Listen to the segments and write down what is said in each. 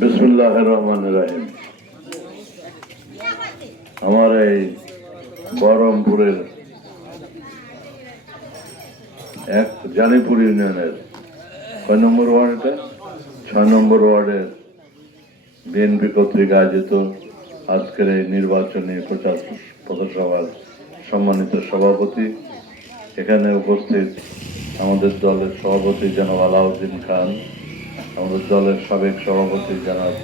বিসমুল্লাহ রহমান রাহিম। আমার এই বহরমপুরের এক জানিপুর ইউনিয়নের কয় নম্বর ওয়ার্ড এটা? ছয় নম্বর ওয়ার্ডের বিএনপি কর্তৃক আয়োজিত আজকের এই নির্বাচনী প্রচার পথসভার সম্মানিত সভাপতি। এখানে উপস্থিত আমাদের দলের সভাপতি জনাব আলাউদ্দিন খান আমাদের দলের সাবেক সভাপতি জনাব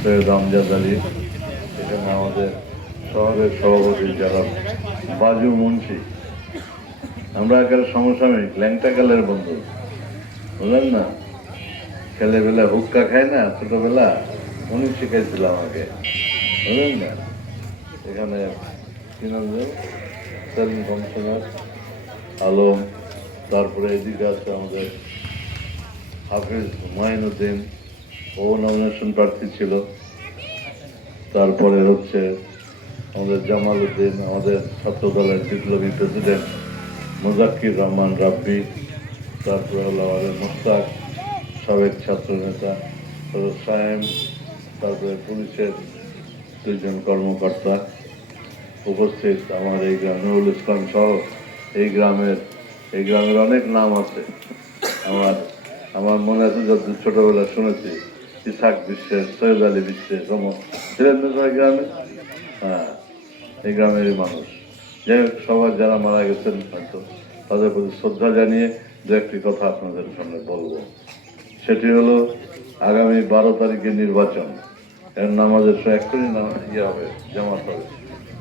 সৈয়দ আমজাদ আলী, এখানে আমাদের শহরের সভাপতি জনাব বাজু মুন্সি। আমরা একেবারে সমসাময়িক, ল্যাংটা কালের বন্ধু। বুঝলেন না ছেলেবেলা হুক্কা খায় না, ছোটবেলা উনি শিখাইছিল আমাকে। বুঝলেন না, এখানে কমিশনার, আলম, তারপরে এদিকে আছে আমাদের হাফিজ মাইনুদ্দিন ও নমিনেশন প্রার্থী ছিল। তারপরে হচ্ছে আমাদের জামাল উদ্দিন আমাদের ছাত্র দলের বিপ্লবী প্রেসিডেন্ট মুজাক্কির রহমান রাব্বি, তারপরে হলো আমাদের মুস্তাক সাবেক ছাত্র নেতা সাহেব, তারপরে পুলিশের দুইজন কর্মকর্তা উপস্থিত আমার এই গ্রাম, নুরুল ইসলাম সহ এই গ্রামের এই গ্রামের অনেক নাম আছে। আমার আমার মনে আছে যত ছোটবেলা শুনেছি ইসাক বিশ্বের, সৈয়দ আলী বিশ্বের সম ছিলেন গ্রামে? হ্যাঁ এই গ্রামেরই মানুষ। হোক সবার যারা মারা গেছেন, হয়তো তাদের প্রতি শ্রদ্ধা জানিয়ে দু একটি কথা আপনাদের সামনে বলব। সেটি হলো, আগামী বারো তারিখে নির্বাচন। এর নামাজের সময় এক্ষুনি ইয়ে হবে, জামাত হবে,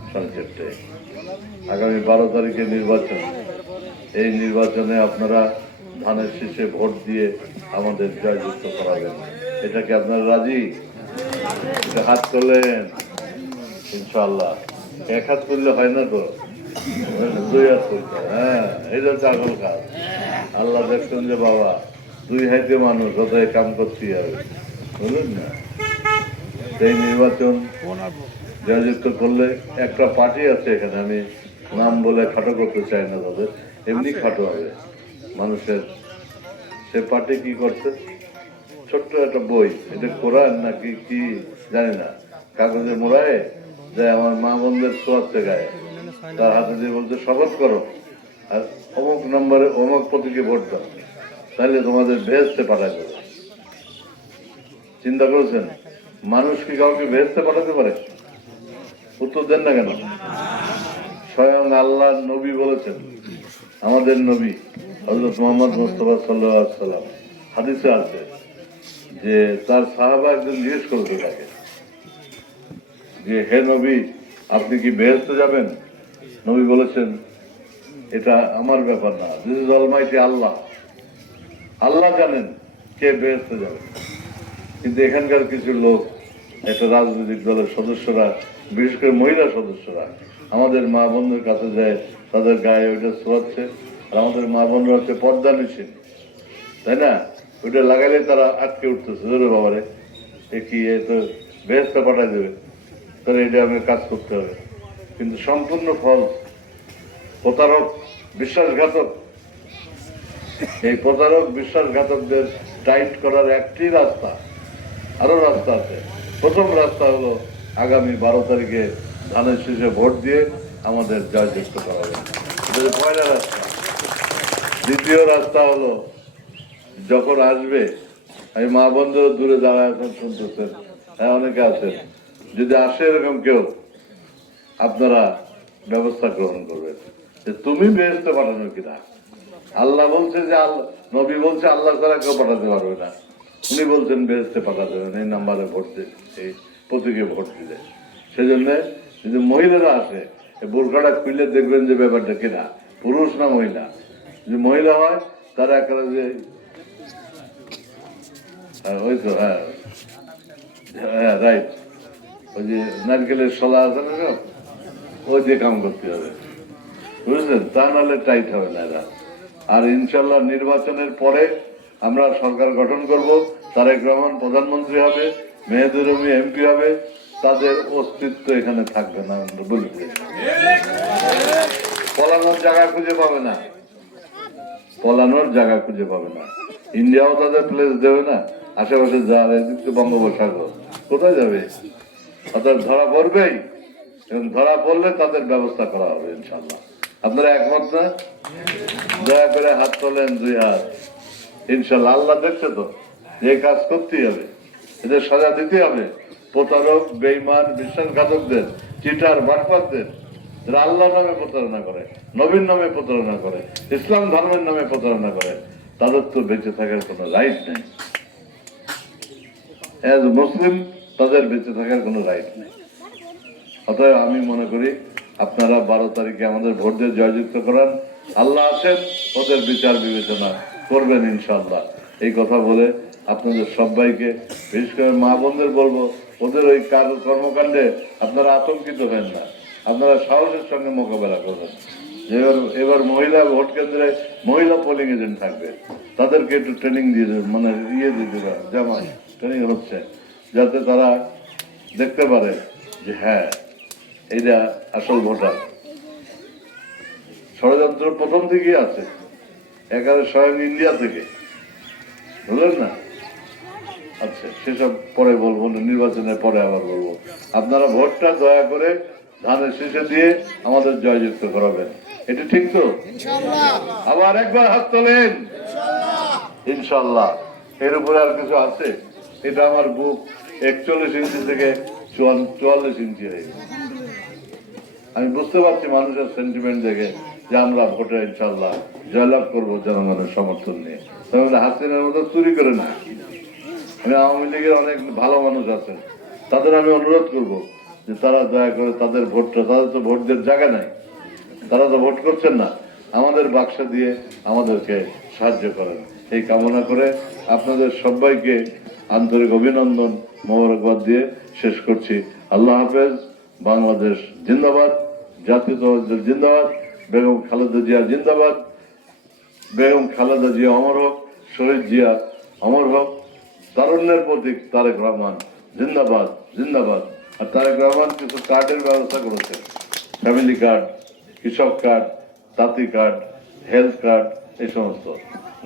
সাড়ে আগামী বারো তারিখে নির্বাচন। এই নির্বাচনে আপনারা ধানের শীষে ভোট দিয়ে আমাদের জয়যুক্ত করাবেন। এটা কি আপনারা রাজি? এটা হাত করলেন ইনশাল্লাহ এক হাত করলে হয় না তো? দুই হাত করতে হ্যাঁ। এটা হচ্ছে আসল কাজ। আল্লাহ দেখছেন যে বাবা দুই হাতে মানুষ ওদের কাম করতে হবে। বুঝলেন না? এই নির্বাচন জয়যুক্ত করলে একটা পার্টি আছে এখানে আমি নাম বলে খাটো করতে চাই না তাদের। এমনি খাটো হবে। মানুষের সে পার্টি কি করছে? ছোট্ট একটা বই। এটা কোরআন নাকি কি? জানি না। কাগজে মোড়ায় যে আমার মা বোনদের শোয়াচ্ছে গায়ে। তার হাতে দিয়ে বলছে, শপথ করো। আর অমুক নম্বরে অমুক প্রতীকে ভোট দাও। তাহলে তোমাদের ভেস্তে পাঠায় দেবে। চিন্তা করেছেন? মানুষ কি কাউকে ভেস্তে পাঠাতে পারে? উত্তর দেন না কেন? স্বয়ং আল্লাহ নবী বলেছেন, আমাদের নবী হজরত মোহাম্মদ মুস্তফা সাল্লাহ সাল্লাম হাদিসে আছে যে তার সাহাবা একজন জিজ্ঞেস করেছে তাকে যে, হে নবী, আপনি কি বেহেস্তে যাবেন? নবী বলেছেন, এটা আমার ব্যাপার না this is almighty Allah Allah জানেন কে বেহেস্তে যাবে। কিন্তু এখানকার কিছু লোক, একটা রাজনৈতিক দলের সদস্যরা, বিশেষ করে মহিলা সদস্যরা, আমাদের মা বন্ধুর কাছে যায়, তাদের গায়ে ওইটা শোয়াচ্ছে। আর আমাদের মা বোনরা হচ্ছে পর্দা নিষেধ তাই না? ওইটা লাগালে তারা আটকে উঠতেছে। ধরে বাবারে কি, এ তো বেহেস্তা পাঠায় দেবে। তাহলে এটা আমাকে কাজ করতে হবে। কিন্তু সম্পূর্ণ ফল প্রতারক, বিশ্বাসঘাতক। এই প্রতারক, বিশ্বাসঘাতকদের টাইট করার একটি রাস্তা, আরও রাস্তা আছে। প্রথম রাস্তা হলো আগামী বারো তারিখে ধানের শেষে ভোট দিয়ে আমাদের জয়যুক্ত করা হবে। পয়লা রাস্তা। দ্বিতীয় রাস্তা হলো যখন আসবে, আমি মা বন্ধু দূরে দাঁড়ায় এখন শুনতেছেন। হ্যাঁ অনেকে আছেন। যদি আসে এরকম কেউ, আপনারা ব্যবস্থা গ্রহণ করবেন। যে তুমি বেহেস্তে পাঠানো কিনা? আল্লাহ বলছে যে আল্লাহ, নবী বলছে আল্লাহ ছাড়া কেউ পাঠাতে পারবে না। উনি বলছেন বেহেস্তে পাঠাতে পারবেন এই নাম্বারে ভোট দিয়ে এই প্রতীকে ভোট দিলে। সেজন্য যদি মহিলারা আসে, এই বোরকাটা খুললে দেখবেন যে ব্যাপারটা কিনা, পুরুষ না মহিলা? যদি মহিলা হয়, তারা একটা যে হ্যাঁ ওই তো হ্যাঁ। হ্যাঁ রাইট ওই যে নারকেলের শলা আছে না সব? ওই দিয়ে কাম করতে হবে। বুঝলেন তা নাহলে টাইট হবে না এরা। আর ইনশাল্লাহ নির্বাচনের পরে আমরা সরকার গঠন করব, তারেক রহমান প্রধানমন্ত্রী হবে মেহেদুর এমপি হবে, তাদের অস্তিত্ব এখানে থাকবে না আমরা বলি পলানোর জায়গা খুঁজে পাবে না। পলানোর জায়গা খুঁজে পাবে না। ইন্ডিয়াও তাদের প্লেস দেবে না। আশেপাশে যা এদিকে বঙ্গোপসাগর। কোথায় যাবে? অর্থাৎ ধরা পড়বেই। এবং ধরা পড়লে তাদের ব্যবস্থা করা হবে ইনশাল্লাহ আপনারা একমত না? দয়া করে হাত তোলেন দুই হাত। ইনশাল্লাহ আল্লাহ দেখছে তো যে কাজ করতেই হবে। এদের সাজা দিতে হবে। প্রতারক বেইমান বিশ্বাসঘাতকদের, চিটার বাটপাতদের যারা আল্লাহ নামে প্রতারণা করে নবীন নামে প্রতারণা করে, ইসলাম ধর্মের নামে প্রতারণা করে, তাদের তো বেঁচে থাকার কোনো রাইট নেই। অ্যাজ মুসলিম তাদের বেঁচে থাকার কোনো রাইট নেই। অতএব আমি মনে করি, আপনারা বারো তারিখে আমাদের ভোট দিয়ে জয়যুক্ত করান। আল্লাহ আছেন ওদের বিচার বিবেচনা করবেন ইনশাল্লাহ এই কথা বলে আপনাদের সবাইকে, বিশেষ করে মা বোনদের বলব, ওদের ওই কার- কর্মকাণ্ডে আপনারা আতঙ্কিত হেন না। আপনারা সাহসের সঙ্গে মোকাবেলা করবেন। এবার এবার মহিলা ভোট কেন্দ্রে মহিলা পোলিং এজেন্ট থাকবে। তাদেরকে একটু ট্রেনিং দিয়ে দেবেন মানে ইয়ে দিয়ে দেবে জামাই ট্রেনিং হচ্ছে। যাতে তারা দেখতে পারে যে হ্যাঁ এইটা আসল ভোটার। ষড়যন্ত্র প্রথম থেকেই আছে। একারে স্বয়ং ইন্ডিয়া থেকে। বুঝলেন না? আচ্ছা সেসব পরে বলব নির্বাচনের পরে আবার বলব। আপনারা ভোটটা দয়া করে ধানের শেষে দিয়ে আমাদের জয়যুক্ত করাবেন। এটা ঠিক তো? আবার একবার হাত তোলেন। ইনশাল্লাহ এর উপরে আর কিছু আছে? এটা আমার বুক একচল্লিশ ইঞ্চি থেকে চুয়াল্লিশ ইঞ্চি হয়ে আমি বুঝতে পারছি মানুষের সেন্টিমেন্ট দেখে যে আমরা ভোটে ইনশাল্লাহ জয়লাভ করব জনগণের সমর্থন নিয়ে। তাহলে হাসিনার মতো চুরি করে না। আমি আওয়ামী লীগের অনেক ভালো মানুষ আছেন। তাদের আমি অনুরোধ করব যে তারা দয়া করে তাদের ভোটটা, তাদের তো ভোট দেওয়ার জায়গা নাই। তারা তো ভোট করছেন না। আমাদের বাক্স দিয়ে আমাদেরকে সাহায্য করেন। এই কামনা করে আপনাদের সবাইকে আন্তরিক অভিনন্দন মোবারকবাদ দিয়ে শেষ করছি। আল্লাহ হাফেজ। বাংলাদেশ জিন্দাবাদ। জাতীয় জিন্দাবাদ। বেগম খালেদা জিয়া জিন্দাবাদ। বেগম খালেদা জিয়া অমর হোক, শহীদ জিয়া অমর হোক। তারুণ্যের প্রতীক তারেক রহমান। জিন্দাবাদ জিন্দাবাদ। আর তারা রহমান কিছু কার্ডের ব্যবস্থা করেছে। ফ্যামিলি কার্ড কৃষক কার্ড তাঁতি কার্ড হেলথ কার্ড এই সমস্ত।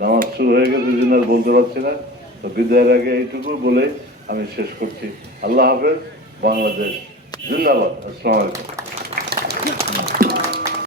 নামাজ শুরু হয়ে গেছে জন্য আর বলতে পারছি না। তো বিদায়ের আগে এইটুকু বলে আমি শেষ করছি। আল্লাহ হাফেজ, বাংলাদেশ, জিন্দাবাদ। আসসালামু আলাইকুম।